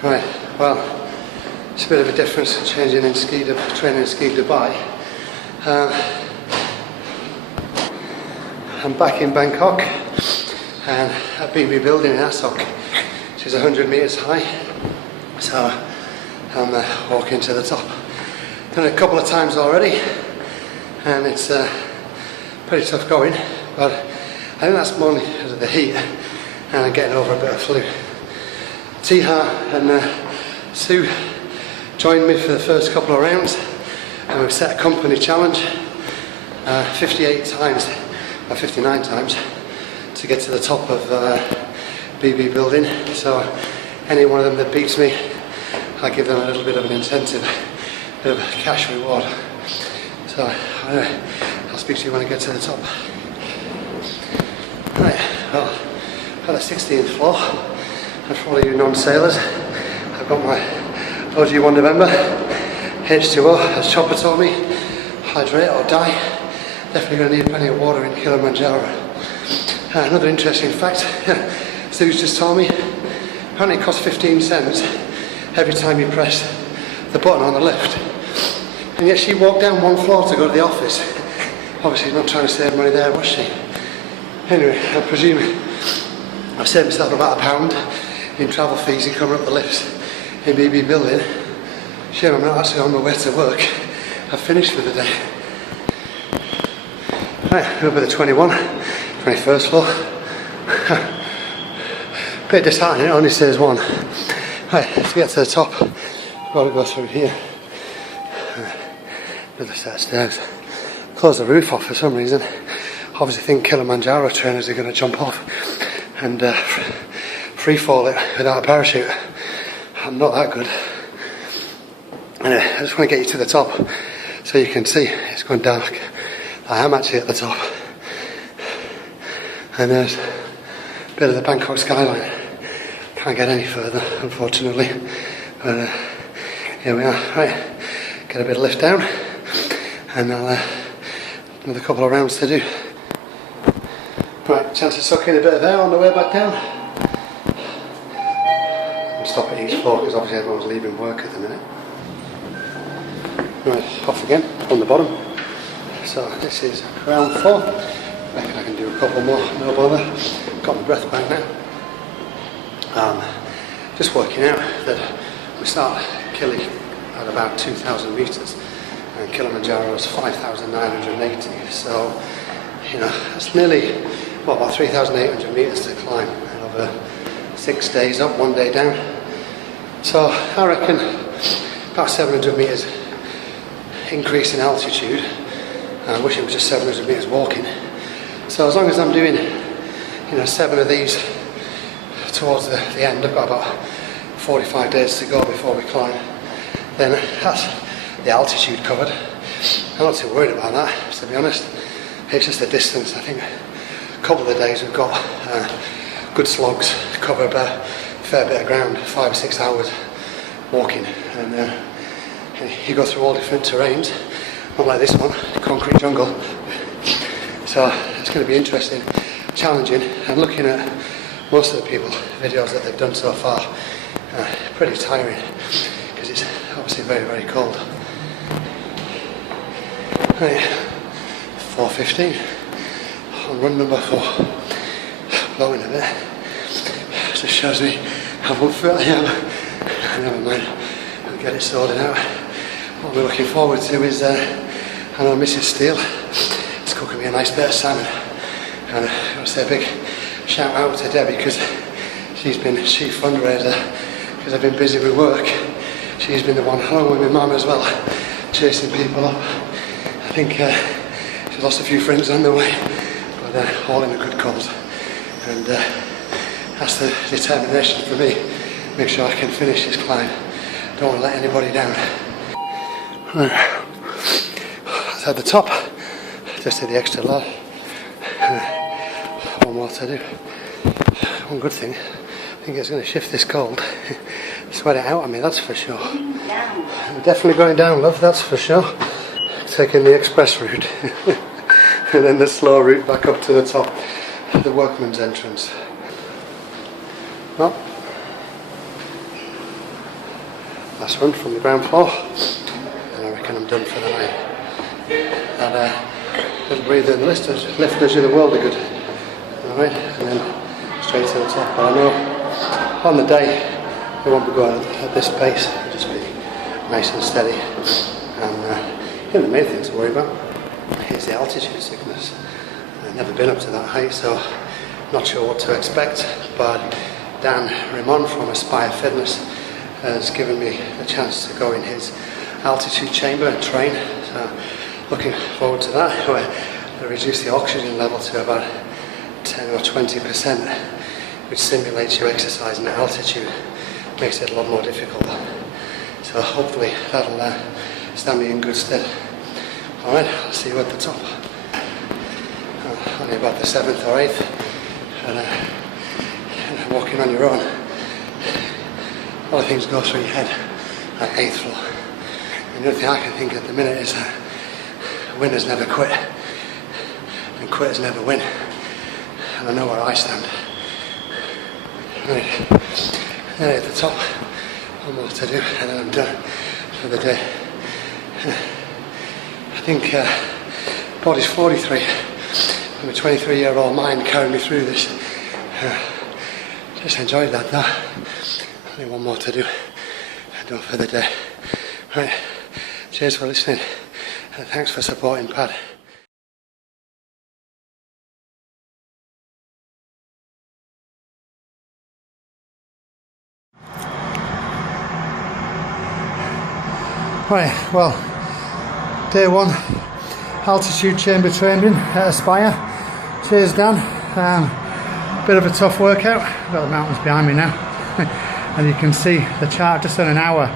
Right, well, it's a bit of a difference changing in training in ski Dubai. I'm back in Bangkok and at BB building in Ascent, which is 100 meters high. So I'm walking to the top. Done it a couple of times already, and it's pretty tough going, but I think that's mainly because of the heat and I'm getting over a bit of flu. Tiha and Sue joined me for the first couple of rounds, and we've set a company challenge 58 times, or 59 times, to get to the top of BB building. So any one of them that beats me, I give them a little bit of an incentive, a bit of a cash reward. So I'll speak to you when I get to the top. Right, well, at the 16th floor, and for all of you non-sailors, I've got my OG 1 November, H2O, as Chopper told me, hydrate or die. Definitely going to need plenty of water in Kilimanjaro. Another interesting fact, Sue's just told me, apparently it costs 15 cents every time you press the button on the lift. And yet she walked down one floor to go to the office. Obviously not trying to save money there, was she? Anyway, I presume I've saved myself about £1 in travel fees and coming up the lifts in BB building. Shame I'm not actually on my way to work. I've finished for the day. Right, over the 21st floor. Bit disheartening, it only says 1. Right, to get to the top, I've got to go through here. Another set of stairs. Close the roof off for some reason. Obviously think Kilimanjaro trainers are going to jump off and free fall it without a parachute. I'm not that good. Anyway, I just want to get you to the top so you can see it's going dark. I am actually at the top. And there's a bit of the Bangkok skyline. Can't get any further, unfortunately. But here we are. Right, get a bit of lift down, and another couple of rounds to do. Right, chance of sucking a bit of air on the way back down. I'll stop at each floor because obviously everyone's leaving work at the minute. Right, off again on the bottom. So this is round 4. I reckon I can do a couple more, no bother. Got my breath back now. Just working out that we start Kili at about 2,000 metres and Kilimanjaro is 5,980. So, you know, that's nearly, well, about 3,800 metres to climb over 6 days up, 1 day down. So I reckon about 700 metres increase in altitude. I wish it was just 700 metres walking. So as long as I'm doing, you know, 7 of these towards the end, I've got about 45 days to go before we climb, then that's the altitude covered. I'm not too worried about that, to be honest. It's just the distance. I think a couple of the days we've got good slogs, cover a fair bit of ground, 5 or 6 hours walking, and you go through all different terrains, not like this one, concrete jungle. So it's going to be interesting, challenging, and looking at most of the people's videos that they've done so far, pretty tiring because it's obviously very, very cold. Right, 4:15 on run number 4. Blowing a bit. Just shows me how unfit I am. Never mind, we'll get it sorted out. What we're looking forward to is, I know Mrs. Steele is cooking me a nice bit of salmon, and I want to say a big shout out to Debbie because she's been chief fundraiser because I've been busy with work. She's been the one, along with my mum as well, chasing people up. I think she's lost a few friends on the way, but they're all in a good cause. And that's the determination for me. Make sure I can finish this climb. Don't want to let anybody down. Right. So at the top, just did the extra load. One more to do. One good thing, I think it's going to shift this cold. Sweat it out on me, that's for sure. I'm definitely going down, love, that's for sure. Taking the express route. And then the slow route back up to the top, the workman's entrance. Well, last run from the ground floor, and I reckon I'm done for the night. And little breather and lifters do the world of good. Alright, and then straight to the top. But I know on the day I won't be going at this pace, I'll just be nice and steady. And the main thing to worry about is the altitude sickness. I've never been up to that height, so not sure what to expect, but Dan Ramon from Aspire Fitness has given me a chance to go in his altitude chamber and train, so looking forward to that, where they reduce the oxygen level to about 10 or 20%, which simulates you exercising at altitude, makes it a lot more difficult. So hopefully that'll stand me in good stead. Alright, I'll see you at the top. Only about the 7th or 8th, and walking on your own, a lot of things go through your head, like 8th floor. And the only thing I can think at the minute is winners never quit, and quitters never win. And I know where I stand. Right, then at the top, one more to do, and then I'm done for the day. I think body's 43. And a 23-year-old mind carried me through this. Just enjoyed that though. Only one more to do. I'm done for the day. Right. Cheers for listening. And thanks for supporting Pad. Right, well, day 1, altitude chamber training at Aspire. Cheers Dan. Bit of a tough workout. I've got the mountains behind me now. And you can see the chart, just on an hour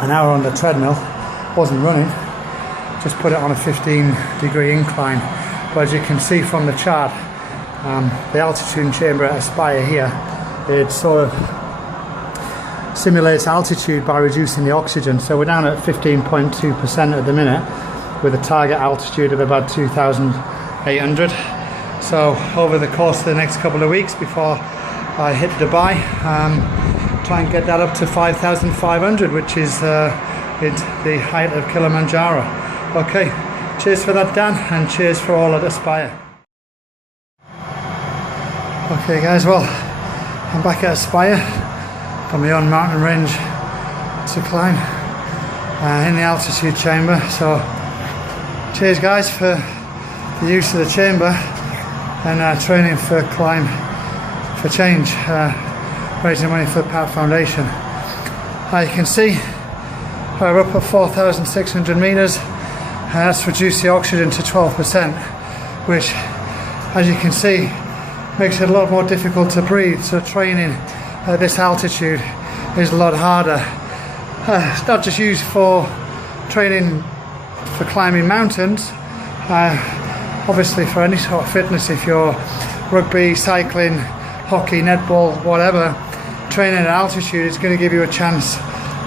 on the treadmill. Wasn't running, just put it on a 15-degree incline. But as you can see from the chart, the altitude chamber at Aspire here, it sort of simulates altitude by reducing the oxygen. So we're down at 15.2% at the minute, with a target altitude of about 2,800. So over the course of the next couple of weeks before I hit Dubai, try and get that up to 5,500, which is the height of Kilimanjaro. Okay, cheers for that Dan, and cheers for all at Aspire. Okay guys, well, I'm back at Aspire from my own mountain range to climb in the altitude chamber. So cheers guys for the use of the chamber and training for Climb for Change, raising money for the Pad Foundation. You can see we're up at 4,600 metres, and that's reduced the oxygen to 12%, which, as you can see, makes it a lot more difficult to breathe. So training at this altitude is a lot harder. It's not just used for training for climbing mountains, obviously for any sort of fitness. If you're rugby, cycling, hockey, netball, whatever, training at altitude is going to give you a chance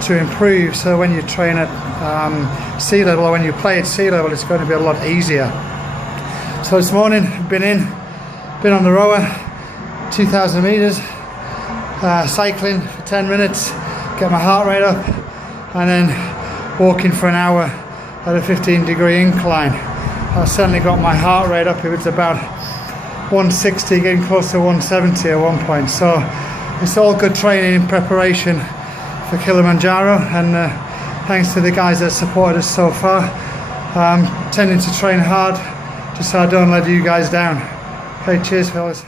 to improve. So when you train at sea level, or when you play at sea level, it's going to be a lot easier. So this morning, been on the rower, 2,000 metres, cycling for 10 minutes, get my heart rate up, and then walking for an hour at a 15-degree incline. I certainly got my heart rate up. It was about 160, getting close to 170 at one point. So it's all good training in preparation for Kilimanjaro, and thanks to the guys that supported us so far. Tending to train hard just so I don't let you guys down. Okay, cheers fellas.